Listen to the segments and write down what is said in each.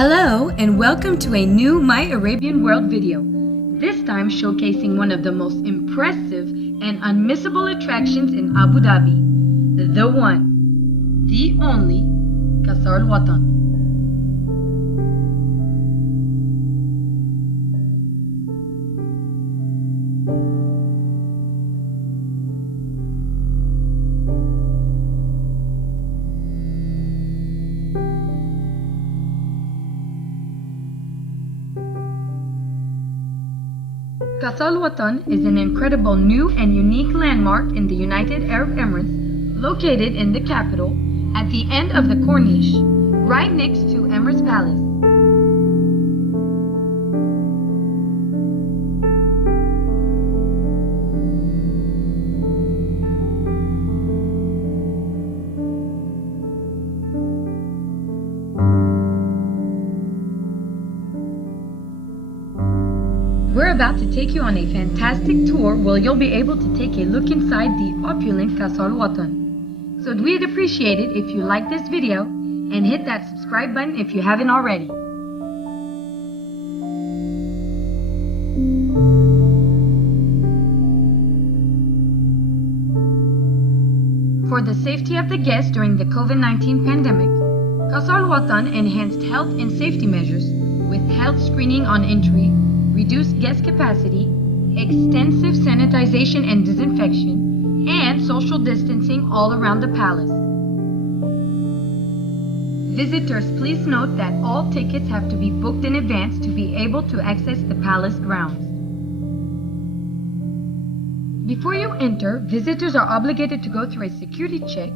Hello and welcome to a new My Arabian World video, this time showcasing one of the most impressive and unmissable attractions in Abu Dhabi, the one, the only, Qasr al Watan. Qasr al Watan is an incredible new and unique landmark in the United Arab Emirates, located in the capital, at the end of the Corniche, right next to Emirates Palace. We're about to take you on a fantastic tour where you'll be able to take a look inside the opulent Qasr al Watan. So we'd appreciate it if you like this video and hit that subscribe button if you haven't already. For the safety of the guests during the COVID-19 pandemic, Qasr al Watan enhanced health and safety measures with health screening on entry, reduced guest capacity, extensive sanitization and disinfection, and social distancing all around the palace. Visitors, please note that all tickets have to be booked in advance to be able to access the palace grounds. Before you enter, visitors are obligated to go through a security check,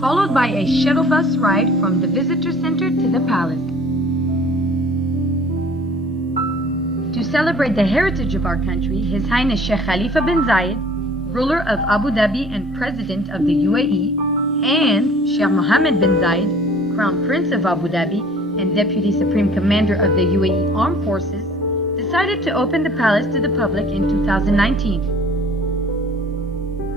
followed by a shuttle bus ride from the visitor center to the palace. To celebrate the heritage of our country, His Highness Sheikh Khalifa bin Zayed, ruler of Abu Dhabi and President of the UAE, and Sheikh Mohammed bin Zayed, Crown Prince of Abu Dhabi and Deputy Supreme Commander of the UAE Armed Forces, decided to open the palace to the public in 2019.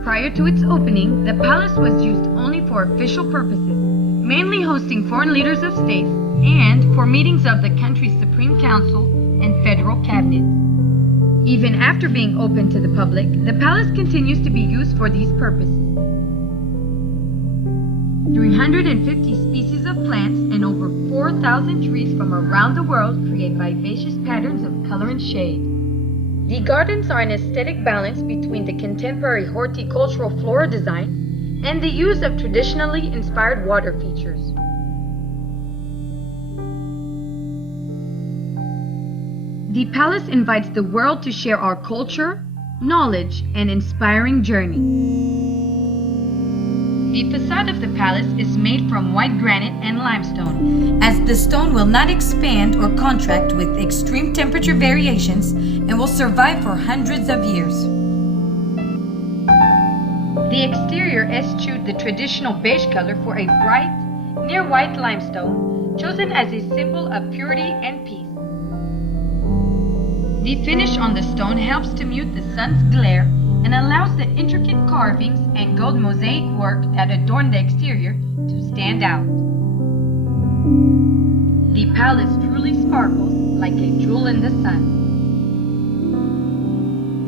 Prior to its opening, the palace was used only for official purposes, mainly hosting foreign leaders of state and for meetings of the country's Supreme Council and federal cabinet. Even after being open to the public, the palace continues to be used for these purposes. 350 species of plants and over 4,000 trees from around the world create vivacious patterns of color and shade. The gardens are an aesthetic balance between the contemporary horticultural floral design and the use of traditionally inspired water features. The palace invites the world to share our culture, knowledge, and inspiring journey. The facade of the palace is made from white granite and limestone, as the stone will not expand or contract with extreme temperature variations and will survive for hundreds of years. The exterior eschewed the traditional beige color for a bright, near white limestone, chosen as a symbol of purity and peace. The finish on the stone helps to mute the sun's glare and allows the intricate carvings and gold mosaic work that adorn the exterior to stand out. The palace truly sparkles like a jewel in the sun.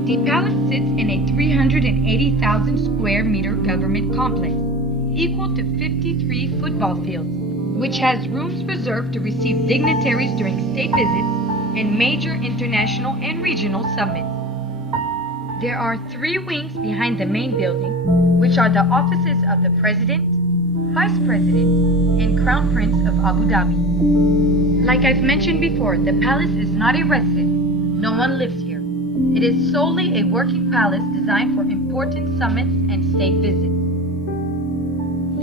The palace sits in a 380,000 square meter government complex, equal to 53 football fields, which has rooms reserved to receive dignitaries during state visits and major international and regional summits. There are 3 wings behind the main building, which are the offices of the President, Vice President, and Crown Prince of Abu Dhabi. Like I've mentioned before, the palace is not a residence. No one lives here. It is solely a working palace designed for important summits and state visits.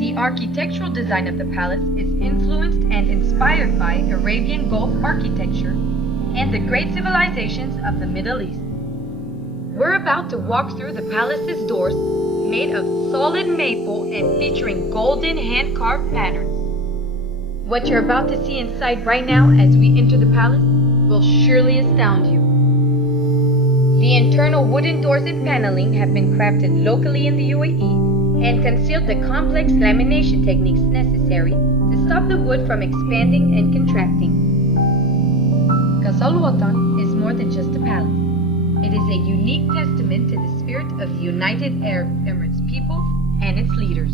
The architectural design of the palace is influenced and inspired by Arabian Gulf architecture and the great civilizations of the Middle East. We're about to walk through the palace's doors, made of solid maple and featuring golden hand-carved patterns. What you're about to see inside right now as we enter the palace will surely astound you. The internal wooden doors and paneling have been crafted locally in the UAE and conceal the complex lamination techniques necessary to stop the wood from expanding and contracting. Qasr al Watan is more than just a palace. It is a unique testament to the spirit of the United Arab Emirates people and its leaders.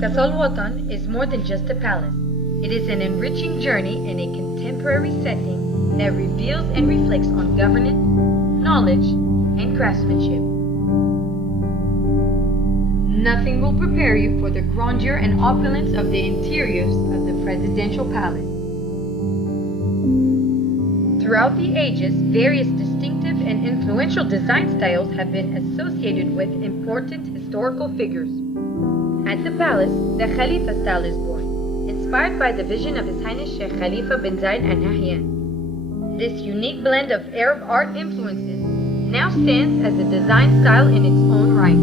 Qasr al Watan is more than just a palace. It is an enriching journey in a contemporary setting that reveals and reflects on governance, knowledge, and craftsmanship. Nothing will prepare you for the grandeur and opulence of the interiors of the presidential palace. Throughout the ages, various distinctive and influential design styles have been associated with important historical figures. At the palace, the Khalifa style is born, inspired by the vision of His Highness Sheikh Khalifa bin Zayed Al Nahyan. This unique blend of Arab art influences now stands as a design style in its own right.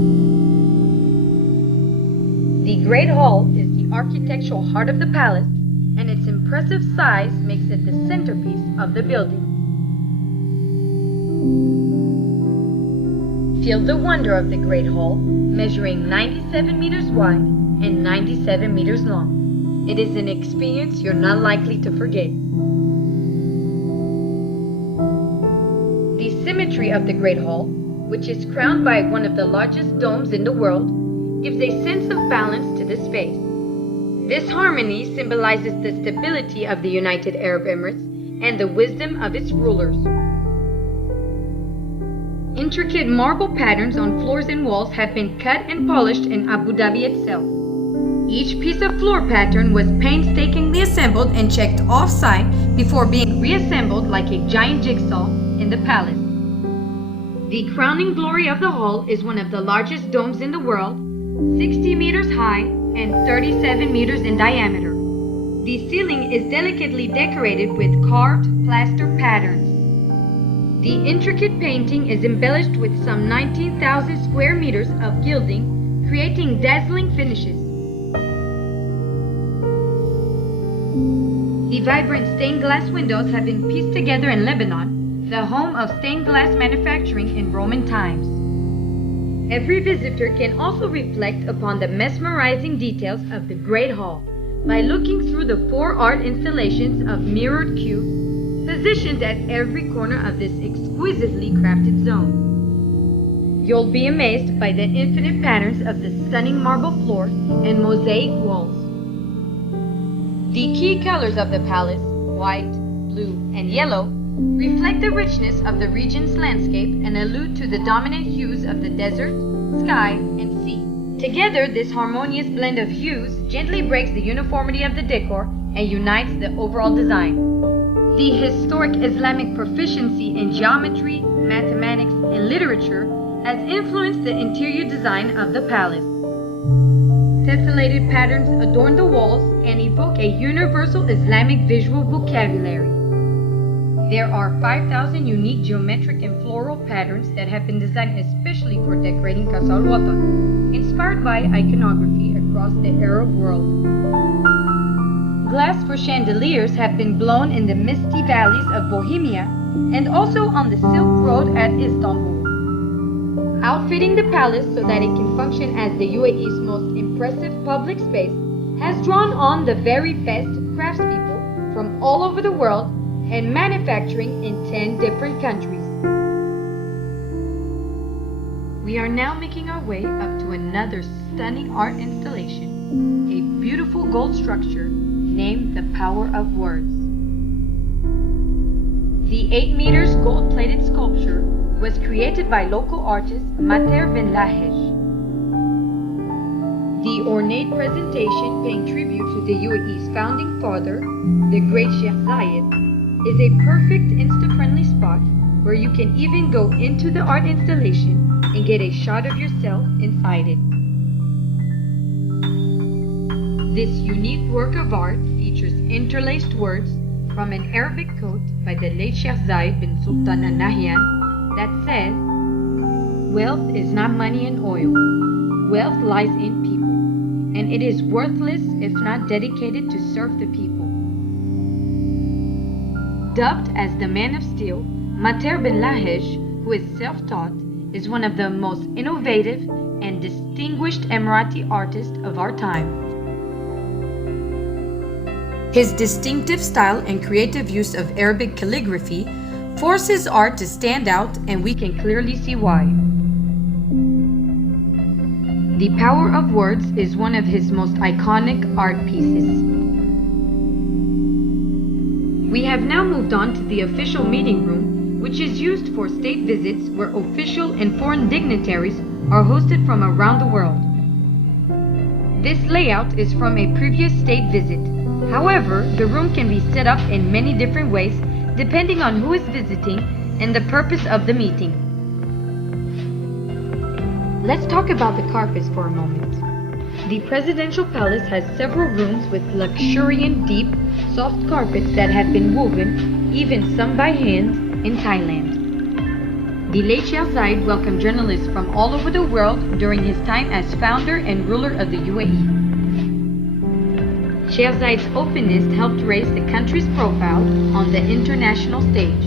The Great Hall is the architectural heart of the palace, and its impressive size makes it the centerpiece of the building. Feel the wonder of the Great Hall, measuring 97 meters wide and 97 meters long. It is an experience you're not likely to forget. The symmetry of the Great Hall, which is crowned by one of the largest domes in the world, gives a sense of balance to the space. This harmony symbolizes the stability of the United Arab Emirates and the wisdom of its rulers. Intricate marble patterns on floors and walls have been cut and polished in Abu Dhabi itself. Each piece of floor pattern was painstakingly assembled and checked off-site before being reassembled like a giant jigsaw in the palace. The crowning glory of the hall is one of the largest domes in the world, 60 meters high and 37 meters in diameter. The ceiling is delicately decorated with carved plaster patterns. The intricate painting is embellished with some 19,000 square meters of gilding, creating dazzling finishes. The vibrant stained glass windows have been pieced together in Lebanon, the home of stained glass manufacturing in Roman times. Every visitor can also reflect upon the mesmerizing details of the Great Hall by looking through the 4 art installations of mirrored cubes positioned at every corner of this exquisitely crafted zone. You'll be amazed by the infinite patterns of the stunning marble floors and mosaic walls. The key colors of the palace, white, blue, and yellow, reflect the richness of the region's landscape and allude to the dominant hues of the desert, sky, and sea. Together, this harmonious blend of hues gently breaks the uniformity of the decor and unites the overall design. The historic Islamic proficiency in geometry, mathematics, and literature has influenced the interior design of the palace. Tessellated patterns adorn the walls and evoke a universal Islamic visual vocabulary. There are 5,000 unique geometric and floral patterns that have been designed especially for decorating Qasr al Watan, inspired by iconography across the Arab world. Glass for chandeliers have been blown in the misty valleys of Bohemia and also on the Silk Road at Istanbul. Outfitting the palace so that it can function as the UAE's most impressive public space has drawn on the very best craftspeople from all over the world and manufacturing in 10 different countries. We are now making our way up to another stunning art installation, a beautiful gold structure named the Power of Words. The 8 meters gold-plated sculpture was created by local artist Mater bin Lahej. The ornate presentation paying tribute to the UAE's founding father, the great Sheikh Zayed, is a perfect Insta-friendly spot where you can even go into the art installation and get a shot of yourself inside it. This unique work of art features interlaced words from an Arabic quote by the late Sheikh Zayed bin Sultan Al Nahyan that says, "Wealth is not money and oil. Wealth lies in people, and it is worthless if not dedicated to serve the people." Dubbed as the Man of Steel, Mater bin Lahej, who is self-taught, is one of the most innovative and distinguished Emirati artists of our time. His distinctive style and creative use of Arabic calligraphy force his art to stand out, and we can clearly see why. The Power of Words is one of his most iconic art pieces. We have now moved on to the official meeting room, which is used for state visits where official and foreign dignitaries are hosted from around the world. This layout is from a previous state visit. However, the room can be set up in many different ways depending on who is visiting and the purpose of the meeting. Let's talk about the carpets for a moment. The presidential palace has several rooms with luxuriant, deep, soft carpets that have been woven, even some by hand, in Thailand. The late Sheikh Zayed welcomed journalists from all over the world during his time as founder and ruler of the UAE. Sheikh Zayed's openness helped raise the country's profile on the international stage.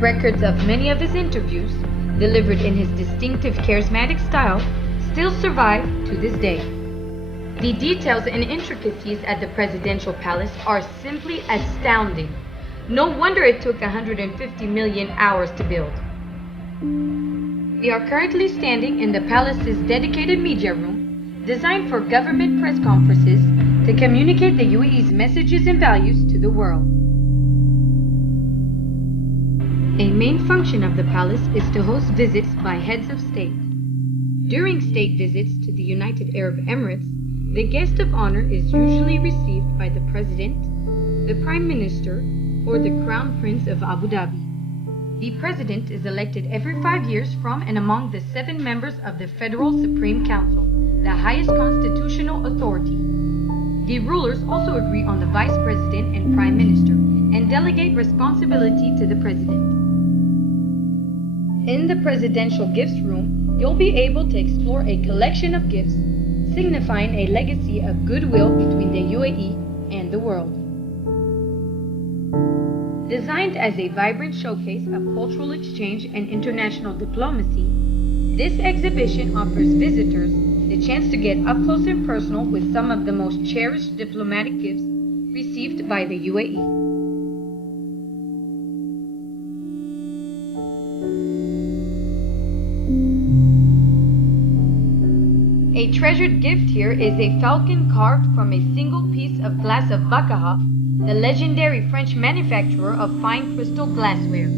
Records of many of his interviews, delivered in his distinctive charismatic style, still survive to this day. The details and intricacies at the presidential palace are simply astounding. No wonder it took 150 million hours to build. We are currently standing in the palace's dedicated media room, designed for government press conferences to communicate the UAE's messages and values to the world. A main function of the palace is to host visits by heads of state. During state visits to the United Arab Emirates, the guest of honor is usually received by the President, the Prime Minister, or the Crown Prince of Abu Dhabi. The President is elected every 5 years from and among the 7 members of the Federal Supreme Council, the highest constitutional authority. The rulers also agree on the Vice President and Prime Minister and delegate responsibility to the President. In the Presidential Gifts Room, you'll be able to explore a collection of gifts, signifying a legacy of goodwill between the UAE and the world. Designed as a vibrant showcase of cultural exchange and international diplomacy, this exhibition offers visitors the chance to get up close and personal with some of the most cherished diplomatic gifts received by the UAE. A treasured gift here is a falcon carved from a single piece of glass of Facade, the legendary French manufacturer of fine crystal glassware.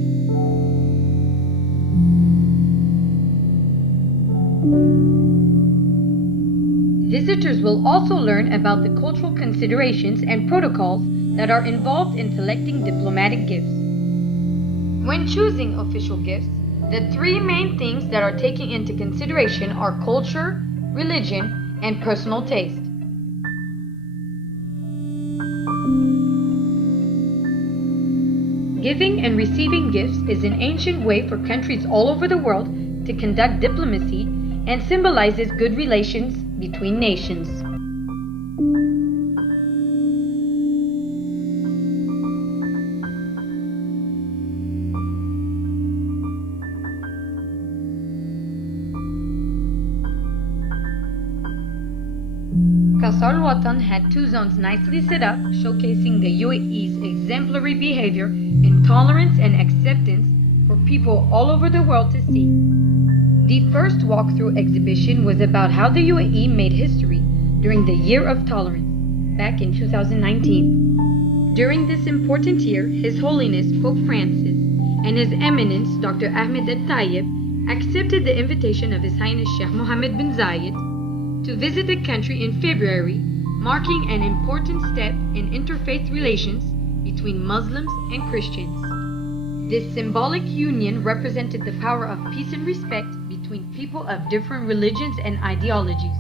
Visitors will also learn about the cultural considerations and protocols that are involved in selecting diplomatic gifts. When choosing official gifts, the 3 main things that are taken into consideration are culture, religion, and personal taste. Giving and receiving gifts is an ancient way for countries all over the world to conduct diplomacy and symbolizes good relations between nations. Qasr al Watan had 2 zones nicely set up, showcasing the UAE's exemplary behavior in tolerance and acceptance for people all over the world to see. The first walkthrough exhibition was about how the UAE made history during the Year of Tolerance, back in 2019. During this important year, His Holiness Pope Francis and His Eminence Dr. Ahmed al-Tayyib accepted the invitation of His Highness Sheikh Mohammed bin Zayed to visit the country in February, marking an important step in interfaith relations between Muslims and Christians. This symbolic union represented the power of peace and respect between people of different religions and ideologies.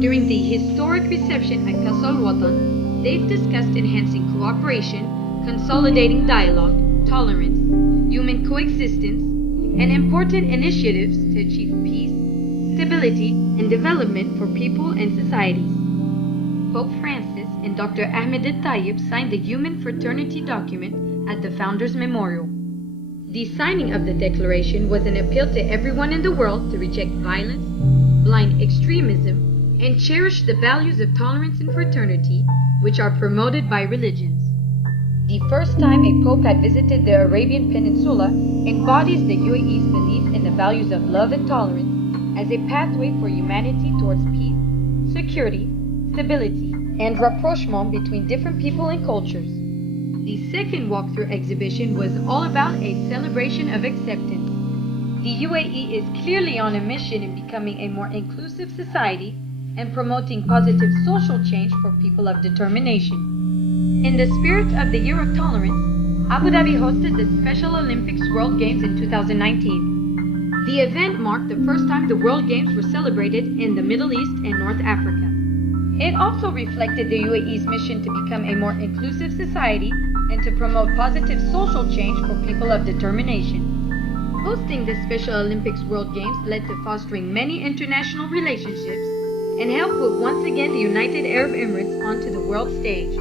During the historic reception at Qasr al Watan, they've discussed enhancing cooperation, consolidating dialogue, tolerance, human coexistence, and important initiatives to achieve peace, stability, and development for people and societies. Pope Francis and Dr. Ahmed al-Tayyib signed the Human Fraternity document at the Founders Memorial. The signing of the declaration was an appeal to everyone in the world to reject violence, blind extremism, and cherish the values of tolerance and fraternity, which are promoted by religions. The first time a pope had visited the Arabian Peninsula embodies the UAE's belief in the values of love and tolerance as a pathway for humanity towards peace, security, stability, and rapprochement between different people and cultures. The second walkthrough exhibition was all about a celebration of acceptance. The UAE is clearly on a mission in becoming a more inclusive society and promoting positive social change for people of determination. In the spirit of the Year of Tolerance, Abu Dhabi hosted the Special Olympics World Games in 2019. The event marked the first time the World Games were celebrated in the Middle East and North Africa. It also reflected the UAE's mission to become a more inclusive society and to promote positive social change for people of determination. Hosting the Special Olympics World Games led to fostering many international relationships and helped put once again the United Arab Emirates onto the world stage.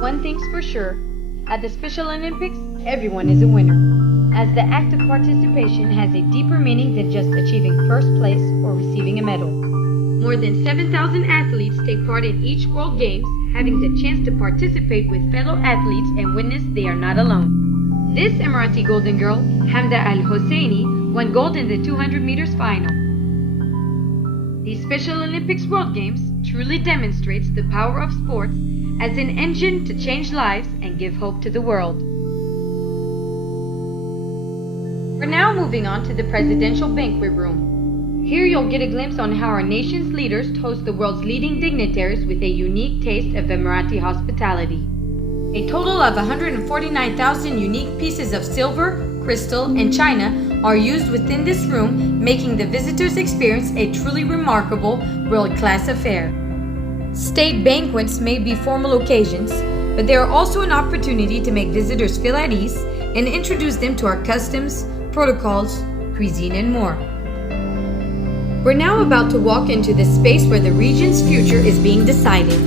One thing's for sure, at the Special Olympics, everyone is a winner, as the act of participation has a deeper meaning than just achieving first place or receiving a medal. More than 7,000 athletes take part in each World Games, having the chance to participate with fellow athletes and witness they are not alone. This Emirati Golden Girl, Hamda Al Hosseini, won gold in the 200 meters final. The Special Olympics World Games truly demonstrates the power of sports as an engine to change lives and give hope to the world. We're now moving on to the Presidential Banquet Room. Here you'll get a glimpse on how our nation's leaders host the world's leading dignitaries with a unique taste of Emirati hospitality. A total of 149,000 unique pieces of silver, crystal, and china are used within this room, making the visitor's experience a truly remarkable, world-class affair. State banquets may be formal occasions, but they are also an opportunity to make visitors feel at ease and introduce them to our customs, protocols, cuisine, and more. We're now about to walk into the space where the region's future is being decided.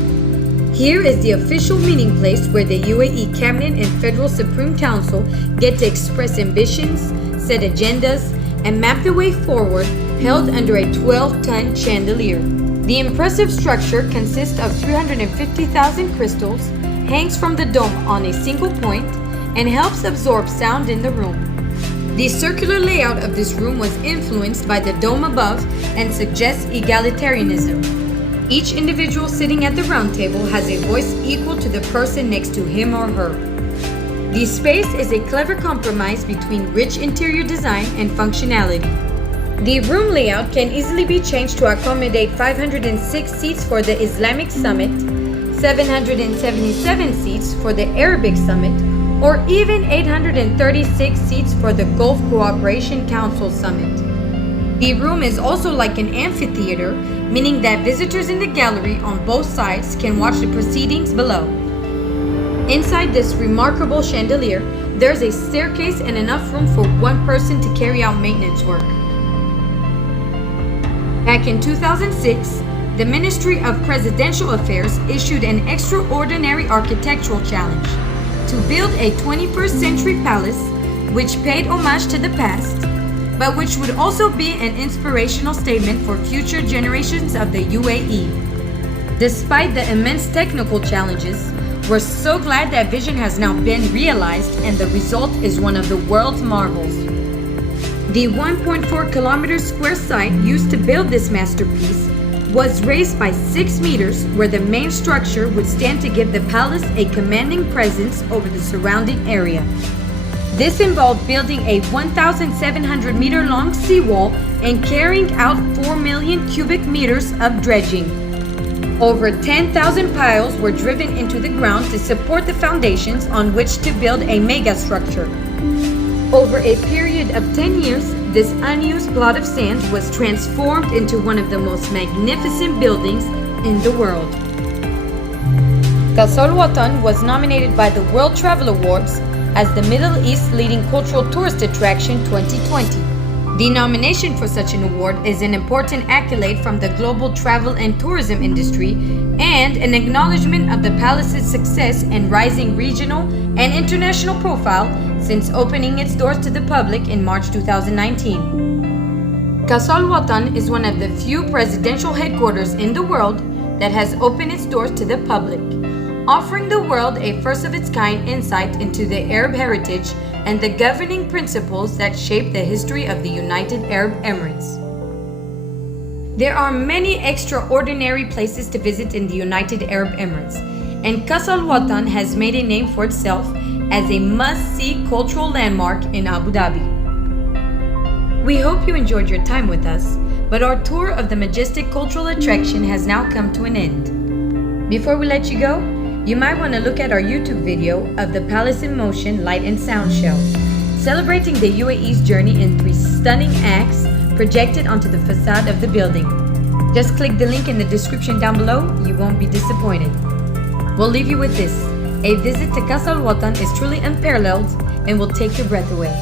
Here is the official meeting place where the UAE Cabinet and Federal Supreme Council get to express ambitions, set agendas, and map the way forward, held under a 12-ton chandelier. The impressive structure consists of 350,000 crystals, hangs from the dome on a single point, and helps absorb sound in the room. The circular layout of this room was influenced by the dome above and suggests egalitarianism. Each individual sitting at the round table has a voice equal to the person next to him or her. The space is a clever compromise between rich interior design and functionality. The room layout can easily be changed to accommodate 506 seats for the Islamic Summit, 777 seats for the Arabic Summit, or even 836 seats for the Gulf Cooperation Council Summit. The room is also like an amphitheater, meaning that visitors in the gallery on both sides can watch the proceedings below. Inside this remarkable chandelier, there's a staircase and enough room for one person to carry out maintenance work. Back in 2006, the Ministry of Presidential Affairs issued an extraordinary architectural challenge to build a 21st century palace which paid homage to the past, but which would also be an inspirational statement for future generations of the UAE. Despite the immense technical challenges, we're so glad that vision has now been realized and the result is one of the world's marvels. The 1.4 kilometer square site used to build this masterpiece was raised by 6 meters, where the main structure would stand to give the palace a commanding presence over the surrounding area. This involved building a 1,700 meter long seawall and carrying out 4 million cubic meters of dredging. Over 10,000 piles were driven into the ground to support the foundations on which to build a megastructure. Over a period of 10 years, this unused plot of sand was transformed into one of the most magnificent buildings in the world. Qasr Al Watan was nominated by the World Travel Awards as the Middle East's leading cultural tourist attraction 2020. The nomination for such an award is an important accolade from the global travel and tourism industry and an acknowledgement of the palace's success and rising regional and international profile since opening its doors to the public in March 2019. Qasr Al Watan is one of the few presidential headquarters in the world that has opened its doors to the public, offering the world a first-of-its-kind insight into the Arab heritage and the governing principles that shape the history of the United Arab Emirates. There are many extraordinary places to visit in the United Arab Emirates, and Qasr Al Watan has made a name for itself as a must-see cultural landmark in Abu Dhabi. We hope you enjoyed your time with us, but our tour of the majestic cultural attraction has now come to an end. Before we let you go, you might want to look at our YouTube video of the Palace in Motion Light and Sound Show, celebrating the UAE's journey in 3 stunning acts projected onto the facade of the building. Just click the link in the description down below, you won't be disappointed. We'll leave you with this: a visit to Qasr Al Watan is truly unparalleled and will take your breath away.